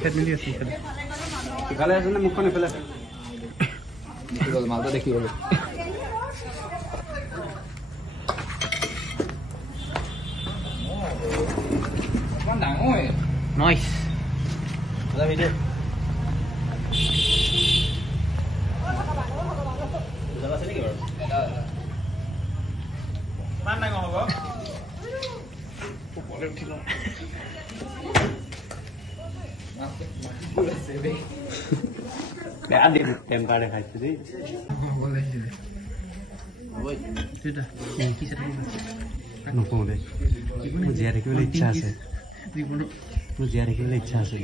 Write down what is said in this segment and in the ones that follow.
family আছে ইফালে আছে নে মুখখন ইফালে আছে মালটা দেখি গ'লো নাইস এটা ভিডিও জানা আছে নেকি বাৰু কিমান ডাঙৰ হ'ব ওপৰলৈ উঠি লওঁ বেয়া দিম টেম্পাৰ দেখাইছে দেই নকওঁ দেই মোৰ জীয়াই থাকিবলৈ ইচ্ছা আছে মোৰ জীয়াই থাকিবলৈ ইচ্ছা আছে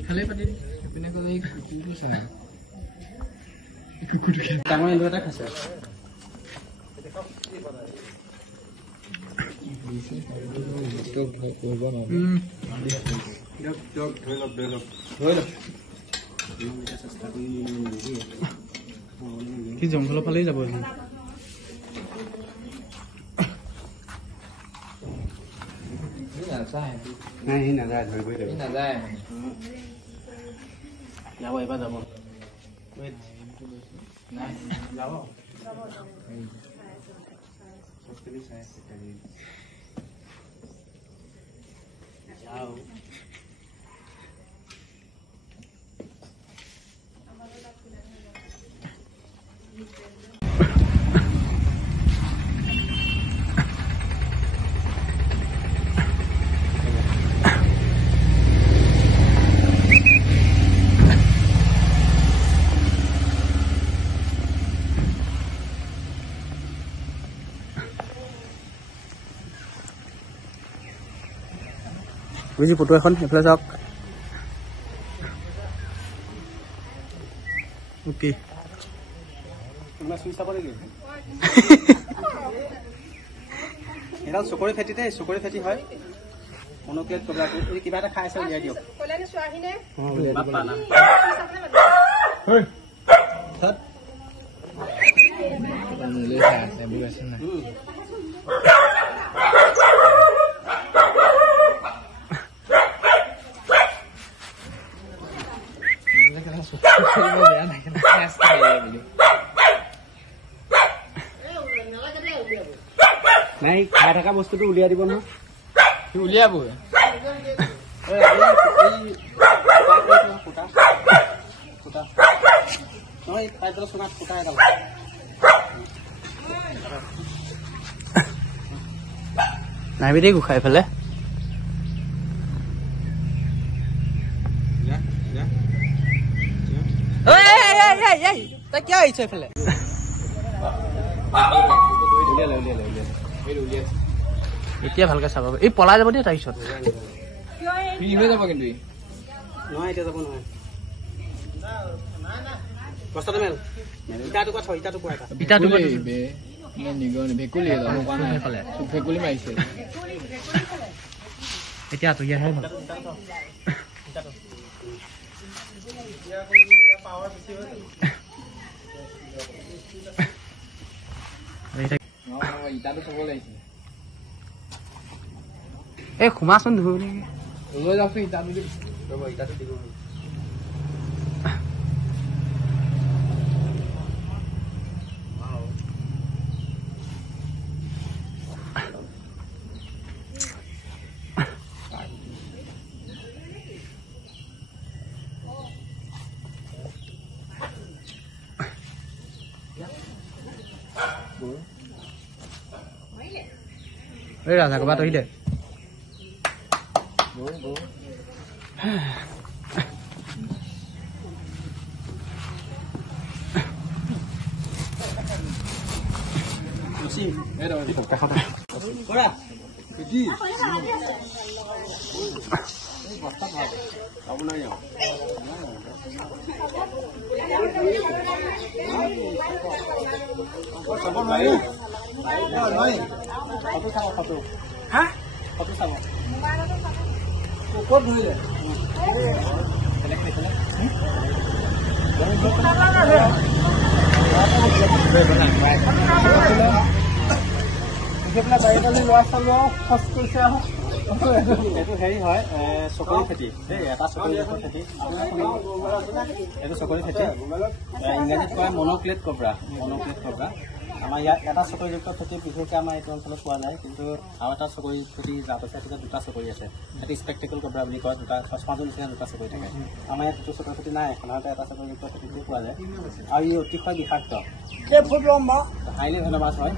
ইফালে পাতি এইপিনে গ'লে কুকুৰটো চাই ডাঙৰ এন্দুৰ এটা খাইছে সি জংঘলৰ ফালেই যাব নাই সি নাযায় ধৰিবই লাগিব নাযায় যাব এবাৰ যাব যাব যাও বুজি ফটো এখন এফালে যাওক ওকে এডাল চকৰি ফেটিতে চকৰি ফেটি হয় মনোক্লেট কিবা এটা খাই আছে উলিয়াই দিয়ক নাই খাই থকা বস্তুটো উলিয়াই দিব নহয় উলিয়াব নাইবি দেই গোসাই পেলাই তই কিয় আহিছ এইফালে এতিয়া ভালকে চাব এই পলাই যাব দেই তাৰপিছত যাব কিন্তু নহয় এতিয়া যাব নহয় বস্তাটো মেল ইটাটো কোৱা ইটাটো কোৱা ইটাটো ভেকুলী মাৰিছে এতিয়া আঁতৰিয়াহে ভাল ইটাটো চাব লাগিছে এই সোমাচোন ধুই নেকি লৈ যাওকচোন ইটাটো দিব ইটাটো দিব এই ৰাজা কবা তই দে ক'ত ধৰিলে ল'ৰা ছোৱালী খৰচ কৰিছে এইটো হেৰি হয় চকৰি খেতি দেই এটা চকৰি খেতি এইটো চকৰি খেতি ইংৰাজীত কয় মনোক্লেট কবৰা আমাৰ ইয়াত এটা চকৰিযুক্ত খেতি বিশেষকৈ আমাৰ এইটো অঞ্চলত পোৱা যায় কিন্তু আৰু এটা চকৰি খেতি জাত আছে সেইটো দুটা চকৰি আছে সেইটো স্পেকটেকল কবৰা বুলি কয় দুটা চশমাটোৰ নিচিনা দুটা চকৰি থাকে আমাৰ ইয়াত সেইটো চকৰি খেতি নাই সাধাৰণতে এটা চকৰিযুক্ত খেতিটো পোৱা যায় আৰু ই অতিশয় বিষাক্ত হাইলি ভেনমাছ হয়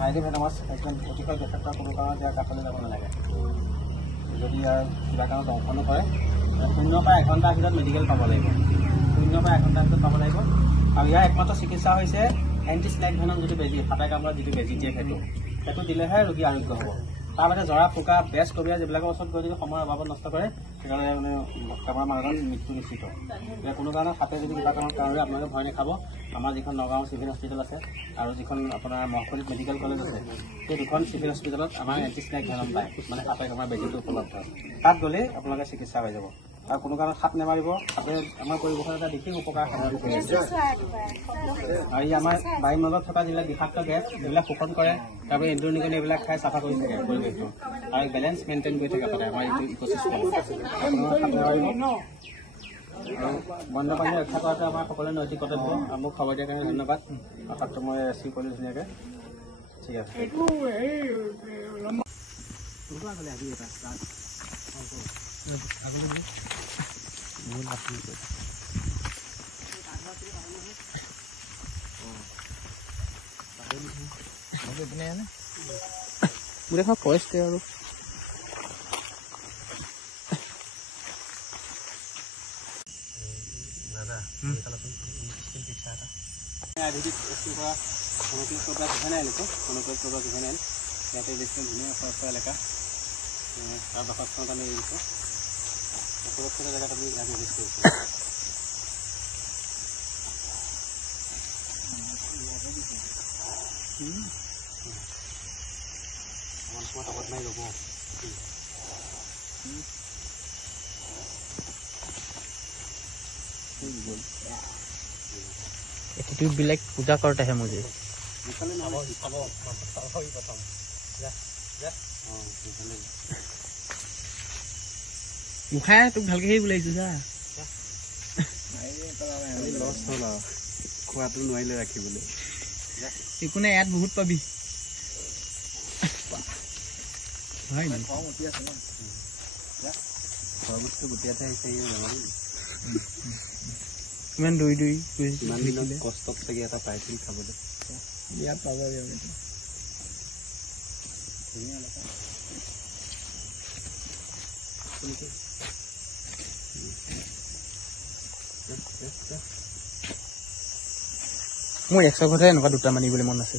হাইলি ভেনমাছ একদম অতিশয় বিষাক্ত কোনো কাৰণত ইয়াৰ কাষলৈ যাব নালাগে যদি ইয়াৰ কিবা কাৰণত দংশনো কৰে 0 পৰা 1 ঘণ্টাৰ ভিতৰত মেডিকেল পাব লাগিব 0 পৰা 1 ঘণ্টাৰ ভিতৰত পাব লাগিব আৰু ইয়াৰ একমাত্ৰ চিকিৎসা হৈছে এণ্টি স্নেক ভেনম যিটো বেজী সাপে কামোৰা যিটো বেজী দিয়ে সেইটো দিলেহে ৰোগী আৰোগ্য হ'ব তাৰ বাদে জৰা ফুকা বেজ কবিৰা যিবিলাকৰ ওচৰত গৈ যদি সময়ৰ অভাৱত নষ্ট কৰে সেইকাৰণে মানে কামোৰা মানুহৰ মৃত্যু নিশ্চিত এতিয়া কোনো কাৰণত সাপে যদি কিবা কামত কামোৰে আপোনালোকে ভয় নাখাব আমাৰ যিখন নগাঁও চিভিল হস্পিটেল আছে আৰু যিখন আপোনাৰ মহকুমা মেডিকেল কলেজ আছে সেই দুখন চিভিল হস্পিটেলত আমাৰ এণ্টি স্নেক ভেনম পায় মানে সাপে কামোৰা বেজীটো উপলব্ধ তাত গ'লেই আপোনালোকে চিকিৎসা হৈ যাব আৰু কোনো কাৰণত সাপ নেমাৰিব সাপে আমাৰ পৰিৱেশত এটা বিশেষ উপকাৰ সাধন কৰি আছে আৰু ই আমাৰ বায়ুমণ্ডলত থকা যিবিলাক বিষাক্ত গেছ এইবিলাক শোষণ কৰে তাৰপৰা এন্দুৰ নিগনি এইবিলাক খাই চাফা কৰি থাকে পৰিৱেশটো আৰু বেলেঞ্চ মেইনটেইন কৰি থাকে সদায় আমাৰ এইটো ইক'চিষ্টেম বন্যপ্ৰাণী ৰক্ষা কৰাটো আমাৰ সকলোৰে নৈতিক কৰ্তব্য আৰু মোক খবৰ দিয়াৰ কাৰণে ধন্যবাদ আশাটো মই ৰিচিভ কৰিলোঁ ধুনীয়াকৈ ঠিক আছে দেখা ফৰেষ্ট আৰু আধুনিক বস্তুৰ পৰা মনোক্লেট কবৰা জুভেনাইল ইয়াতে বেছি ধুনীয়া খৰচৰ এলেকা তাৰ বাসস্থানত আমি এৰি দিছোঁ সুৰক্ষিত জেগাত আমি ইয়াত নিৰ্দেশ কৰিছোঁ আমাৰ সময়ত আগত নাই ৰ'ব एटीट्यूड भी लाइक पूजा करता है मुझे उखाए तो भालके ही बुलाइছো যা লস হল খোৱাটো নোৱাৰিলে ৰাখিবলৈ একো নাই ইয়াত বহুত পাবি হয় না কম উঠি আছে না খোৱা বস্তু গুটিয়াতে আহিছে ইমান দুই ইমান দিনত কষ্টত চাগে এটা পাইছিল খাবলৈ ইয়াত পাব ধুনীয়া এলেকা মোৰ 100 ঘৰতে এনেকুৱা দুটা মানিবলৈ মন আছে